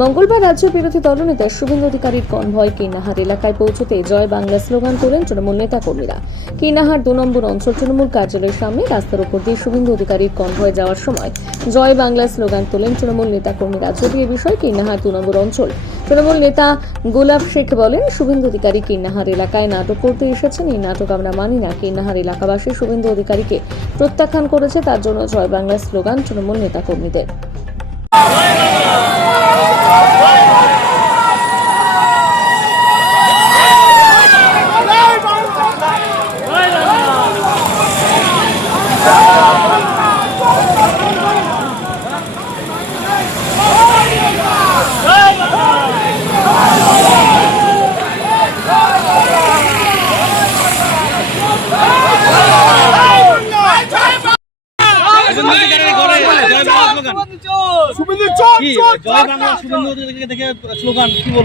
মঙ্গলবার রাজ্য বিরোধী দলনেতা শুভেন্দু অধিকারীর কনভয় কিন্নাহার এলাকায় পৌঁছতে জয় বাংলা স্লোগান তোলেন তৃণমূল নেতা কর্মীরা। কিন্নাহার 2 নম্বর অঞ্চল তৃণমূল কার্যালয়ের সামনে রাস্তার উপর দিয়ে শুভেন্দু অধিকারীর কনভয় যাওয়ার সময় জয় বাংলা স্লোগান তোলেন তৃণমূল নেতা কর্মীরা। যদি এ বিষয়ে কিন্নাহার 2 নম্বর অঞ্চল তৃণমূল নেতা গোলাপ শেখ বলেন, শুভেন্দু অধিকারী কিন্নাহার এলাকায় নাটক করতে এসেছেন। এই নাটক আমরা মানি না। কিন্নাহার এলাকাবাসী শুভেন্দু অধিকারীকে প্রত্যাখ্যান করেছে, তার জন্য জয় বাংলা স্লোগান তৃণমূল নেতা কর্মীদের।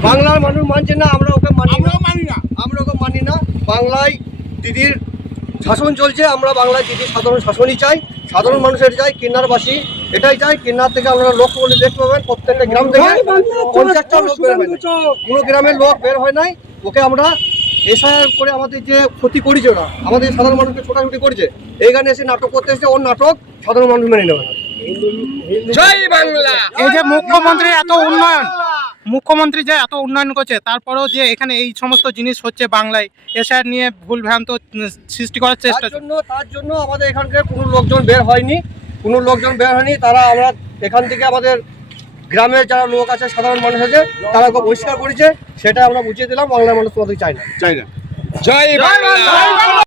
বাংলার মানুষ মানছে না, আমরা ওকে মানি না। বাংলায় দিদির শাসন চলছে, আমরা বাংলায় দিদির সাধারণ শাসনই চাই, সাধারণ মানুষের চাই। কিন্নারবাসী এটাই চাই। কিন্নার থেকে আপনারা লক্ষ্য করলে দেখতে পাবেন প্রত্যেকটা গ্রাম থেকে 50টা লোক বের হয়, কোনো গ্রামের লোক বের হয় নাই। ওকে আমরা এসআইআর করে আমাদের যে ক্ষতি করেছে, ওরা আমাদের সাধারণ মানুষকে ছোটাছুটি করেছে, এইখানে এসে নাটক করতে এসেছে। ওর নাটক সাধারণ মানুষ মেনে নেবে না। জয় বাংলা। এই যে মুখ্যমন্ত্রী যে এত উন্নয়ন করছে, তারপরেও যে এখানে এই সমস্ত জিনিস হচ্ছে বাংলায়, এসআর নিয়ে ভুল ভ্রান্ত সৃষ্টি করার চেষ্টা। তার জন্য আমাদের এখানকার কোনো লোকজন বের হয়নি। তারা আমরা এখান থেকে আমাদের গ্রামের যারা লোক আছে, সাধারণ মানুষ আছে, তারা বহিষ্কার করেছে। সেটা আমরা বুঝিয়ে দিলাম, বাংলার মানুষ তোমাদের চাই না। জয় বাংলা।